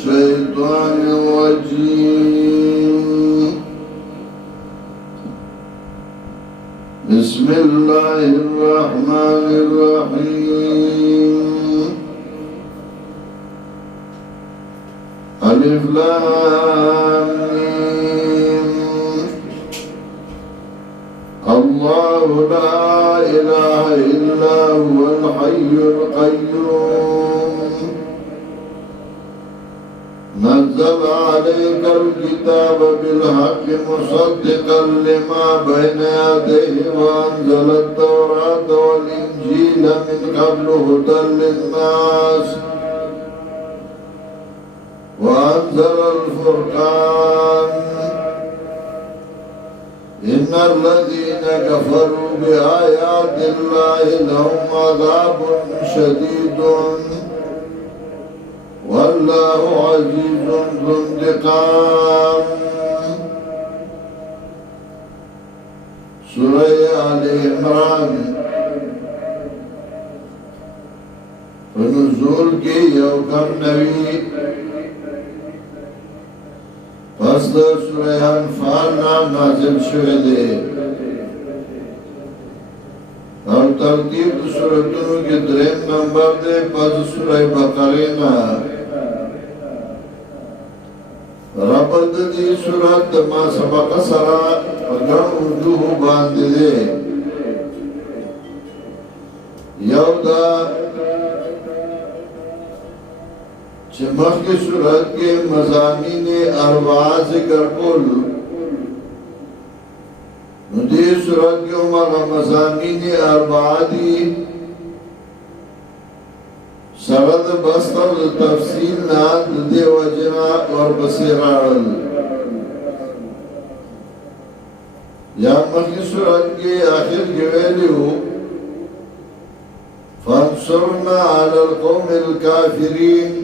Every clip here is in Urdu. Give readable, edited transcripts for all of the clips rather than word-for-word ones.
الشيطان الرجيم بسم الله الرحمن الرحيم ألف لام ميم الله لا إله إلا هو الحي القيوم نزل عليك الكتاب بالحق مصدقا لما بين يديه وأنزل التوراة والإنجيل من قبل هدى للناس وأنزل الفرقان إن الذين كفروا بآيات الله لهم عذاب شديد والله عزيز ذو انتقام. سورة آل عمران نزول کی یوکم نبی پس در سورة انفال نام نازل شوه دے اور ترتیب سورتونو کی درین نمبر دے پس سورة بقرینا ربط دی سورت ما سبق سرا اگر وجوه باندے دے یو دا چمخ کی صورت کے مضامین اربعہ ذکر کل ندی صورت کے عمر مضامین اربعہ دی سرد بستر تفصیل ناد دے وجنا اور بصیرارل یا مخی صورت کے آخر گویلیو فانصرنا علی القوم الكافرین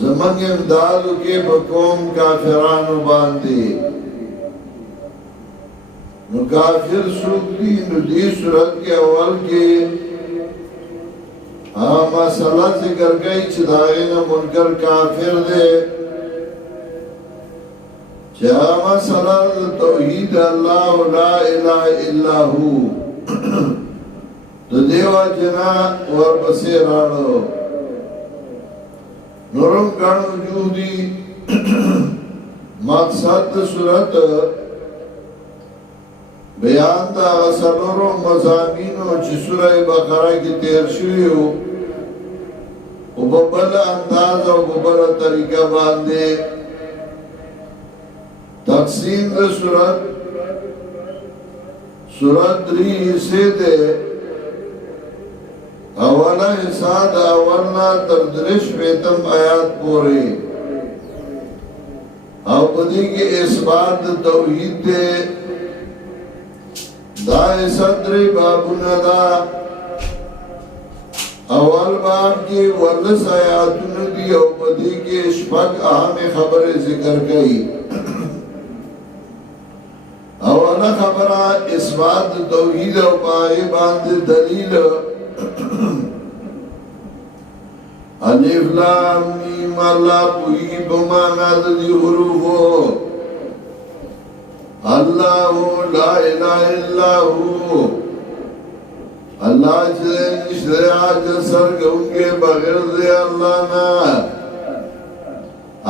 زمن امدادو کے بقوم کافرانو باندے نو کافر سوک دی نو دی صورت کے اول کے مسئلہ ذکر گئی چدائین منکر کافر دے چاہ مسئلہ توحید اللہ لا الہ الا ہو تو دیوا جنا ور بسیرانو نورم کان وجودی مقصد صورت بیان دا سنورو مضامینو چی سورہ بقرہ کی تیر شویو و ببل انداز و ببل طریقہ باندے تقسیم دا صورت دری حصے دے اولا حصہ دا اولنا تردرش پیتم آیات پورے او بدی کی اثبات توحید دے دا صدری بابونا دا اول باب کی ورلس آیاتون دی او بدی کی شپک اہم خبر ذکر گئی اولا خبرہ اثبات توحید او پائی باند دلیل الف لام میم اللہ پوئی بمانا دی حروفو اللہ لا الہ الا ہو اللہ چلے نشترے آج سرگونگے بغیر دے اللہ نا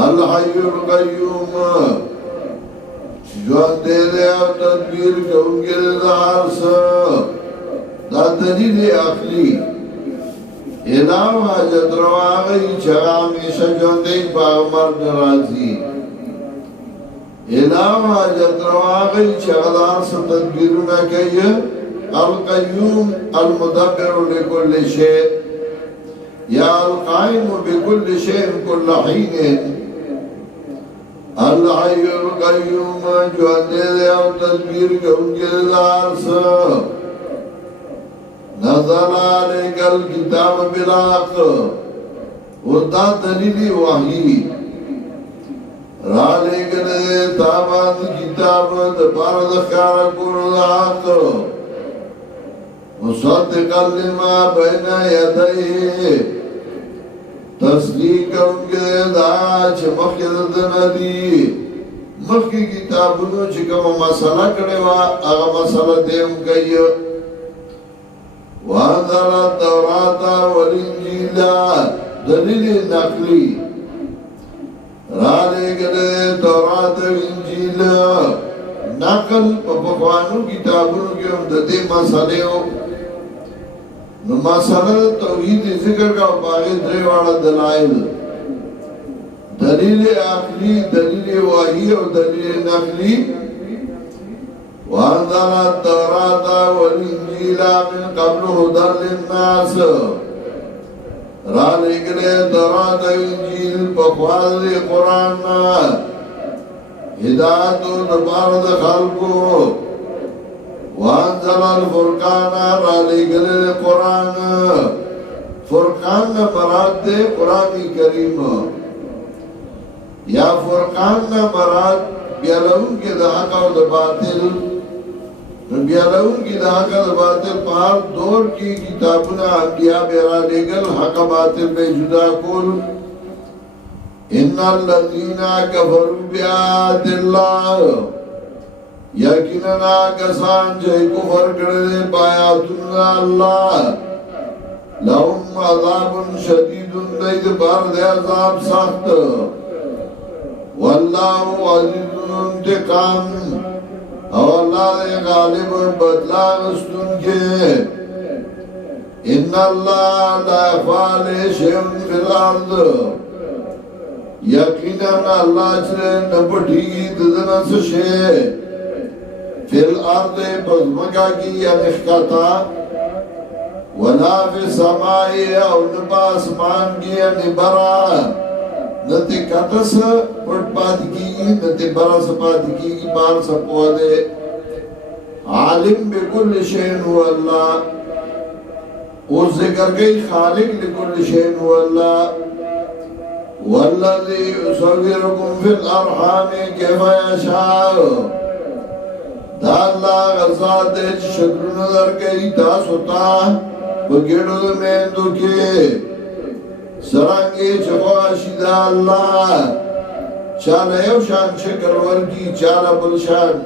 الحی القیوم جوان دے لے او تدبیر کونگے دار سا دا دلیل اخلی الہو حاجت روا گئی چھگا ہمیشہ جوان دے باغ مرد رازی الہو حاجت روا گئی چھگا دار سا تدبیرنا کئی القیوم المدبر لکل شیء یا القائم بکل شیء کل حین الحی القیوم جوان دے او تدبیر کونگے دار سا نزل علیک الکتاب بالحق ودا دلیلی وحی را لے گلے تابان کتاب دبار دخارا کن الحق مصدقا لما بین یدئی تصدیق اونگے دا چه مخی ددن دی مخی کتابونو چه کم مسئلہ کڑے وا اغا مسئلہ دیم گئی وانزل التوراة والانجیل دلیل نقلی را لے گلے تورات و انجیل نقل پا پخوانو کتابونو کی ام ددی مسئلے ہو نو مسئلہ توحید ذکر کا باغی دریوارا دلائل دلیل عقلی دلیل وحی و دلیل نقلی وانزل التوراة والانجیل من قبل هدى للناس را لگلے تورات و انجیل پخواد قرآن ہدایت و دبارد خلقو وانزل الفرقان را لگلے قرآن فرقان مراد دے قرآن کریم یا فرقان مراد بیالون کی دحق و دباطل بیالون کی دحق و دباطل پہر دور کی کتابنا انبیاء بیرا لگل حق باطل بے جدا کول ان الذین کفروا بآیات اللہ یقیناً کسان جے کفر کردے بآیاتنا اللہ لهم عذاب شدید دید بارد عذاب سخت واللہ عزیز انتقام او اللہ دے غالب بدلا غستن کے ان اللہ لا یفعل شیئن فی الارض یقیناً اللہ چلے نپٹی ددنس شے فی الارض بزمکا کی یا نخکتا ولا فی سمائی او نپا اسمان کی یا نبرا نتی کتس پٹ پات کی نتی برا سپات کی بار سپو دے عالم بکل شین ہو اللہ او ذکر گئی خالق لکل شین ہو اللہ والذی یصورکم فی الارحام کیف یشاء دا اللہ غزات دے شکر نظر گئی تا ستا بگیڑو دے میندو کے سرانگی چخواشی دا اللہ چالا یو شان شکر ورکی چالا بلشان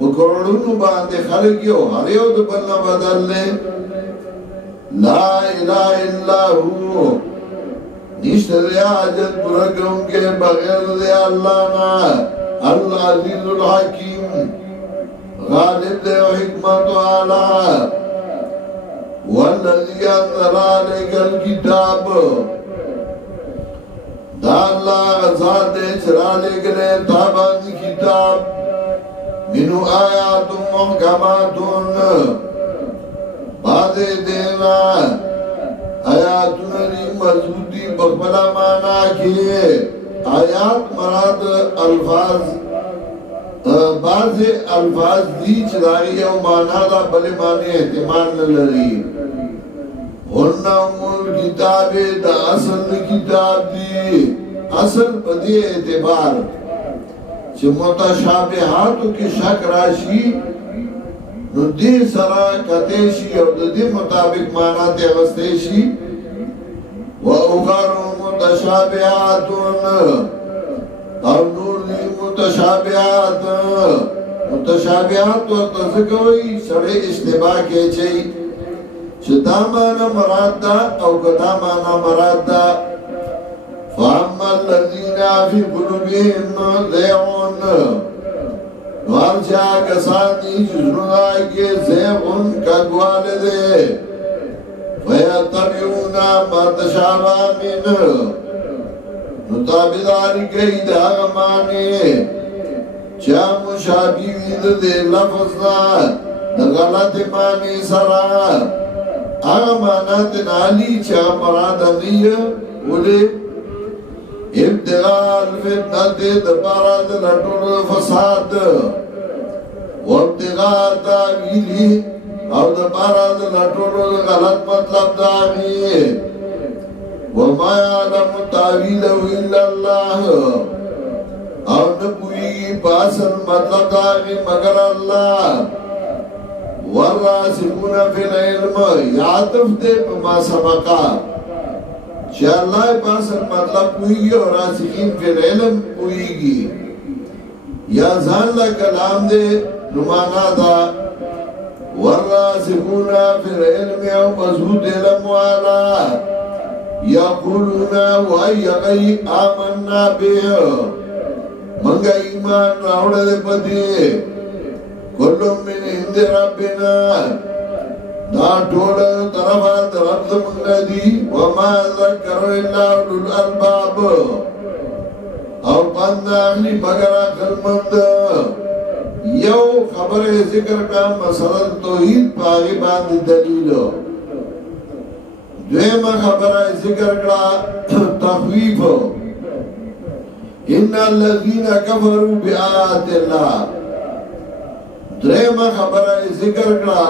بکرڑونو باندے خلقیو ہر یو دو بلنا بدل لے لا الہ الا ہو نیشت دے آجت برکوں کے بغیر دے اللہ نا اللہ عزیز الحکیم غالب دے و حکمت والا والذی انزل علیک الکتاب دا اللہ غزات دے چرا لے گلے تابان کتاب منو آیات محکماتون بعد دینا آیاتون ری مضبوطی بقبلا مانا کیے آیات مراد الفاظ بعض الفاظ دی چداری او مانا دا بلے مانے احتمال نلری ہنہ امول کتاب دا اصل کتاب دی اصل بدی اعتبار چھ متشابہاتو کی شک راشی نو دی سرا کتیشی او دی مطابق مانا تیغستیشی و اغارو متشابہاتون اور نور دی متشابہات متشابہات و تذکوئی سڑے اشتباہ کے چھئی چدا مانا مراد دا او کدا مانا مراد دا فاما الذین فی قلوبہم زیغون نوار چاہ کسانی جزرنائی کے زیغون کگوال دے فیتبعون ما تشابہ من نتابداری کئی دا غمانے چاہ مشابی وید دے لفظنا دا غلط مانی سرا آغمانات نالی چاہ مراد غیر اولے ابتغاء الفتنة دبارات لطول فساد وابتغاء تاویلی او دبارات لطول غلط مطلب داغی وما يعلم تاویلہ الا اللہ او نبوی باسل مطلب داغی مگر اللہ والراسمون فی العلم یعطف دے پما سبقا چې الله پاس مطلب پوهیږي او راسخین فی العلم پوهیږي یا ځان لا کلام دې نو معنا دا والراسخون فی العلم او مضبوط علم والا یقولون وای آمنا به منګه ایمان راوړل پدې کلهم من عند ربنا دا ټول طرفه طرف زمونږ دي وما ذکر الا اولو الالباب او پند اخلی مگر عقلمند یو خبر ذکر کا مسئلہ توحید پاگی باند دلیل دویم خبر ذکر کا تخویف ان الذین کفروا بآیات اللہ دریم خبر ذکر کا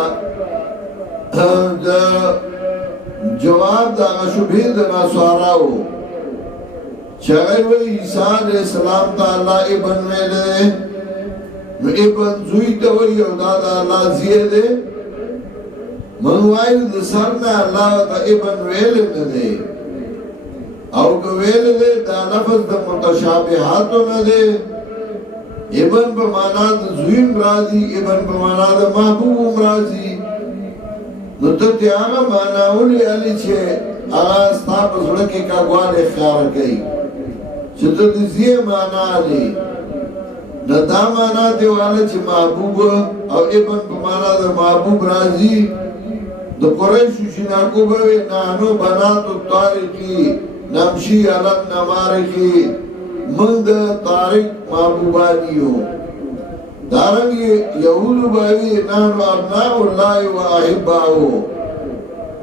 جواب دا شبهه د نصاراو چاگئی وی عیسیٰ علیہ السلام تا اللہ ابن ویلے نو ابن زوی تا وی او دادا اللہ زیدے منوائی دا سرنا اللہ تا ابن ویلے ندے او که ویلے دے دا لفظ دا متشابہاتو ندے ابن پا مانا دا زویم رازی ابن پا مانا دا محبوب رازی نو ته هغه معناولی علی چې هغه ستا په زړه کې کاږوالی ښکاره کوي چې ته د دې معنا علی نه دا معنا دی واله چې محبوب او ابن په معنا د محبوب راځي د قریشو شیناکو به نانو بنات الطارقی نمشي علی النمارقی من د طارق محبوبانیو دارنگی یهود باوی نانو ابناء اللہ و احباؤ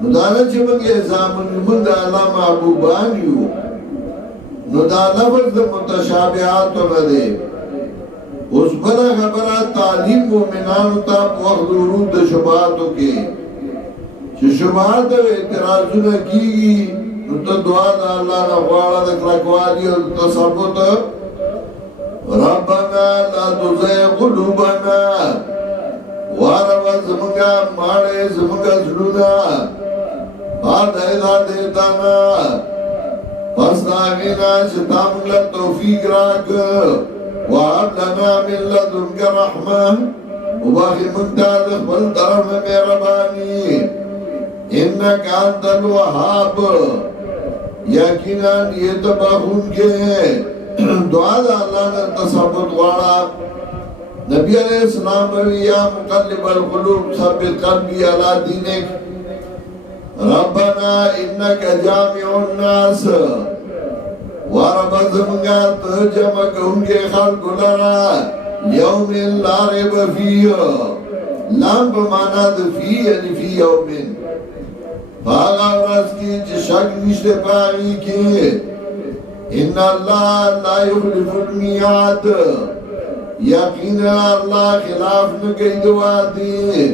نو دانا چه منگی ازامن من دا اللہ محبوبانیو نو دا لفظ دا متشابہاتو ندے اس بلا خبرات تعلیم مومنانو تا وقت ورود دا شبہاتو کے چه شبہات دا اعتراضو نکیگی نو تا دعا دا اللہ نخوارا دا کرکوالی و تصبت ربنا لا تزغ قلوبنا وارب زمونږه ماړې زمونږه زړونه بعد هدایتانا پس داغینا چې تا موږ له توفیق راکړه وهب لنا من لدنک رحمه وباقي موږ ته د خپل طرف نه مهرباني انک انت الوهاب یقینا یہ تو بخښونکی دعا دا اللہ نے تصبت غواړه نبی علیہ السلام یا مقلب القلوب ثبت قلبی علی دینک ربنا انک جامع الناس ورب زمونږه ته جمع کوونکې خلق لرا یوم لا ریب فیه لام په معنا د فی یعنی فی یوم هغه ورځ کې چې شک نشته پای کې ان اللہ لا یخلف المیعاد یقینا اللہ خلاف نہ کئی دعا دی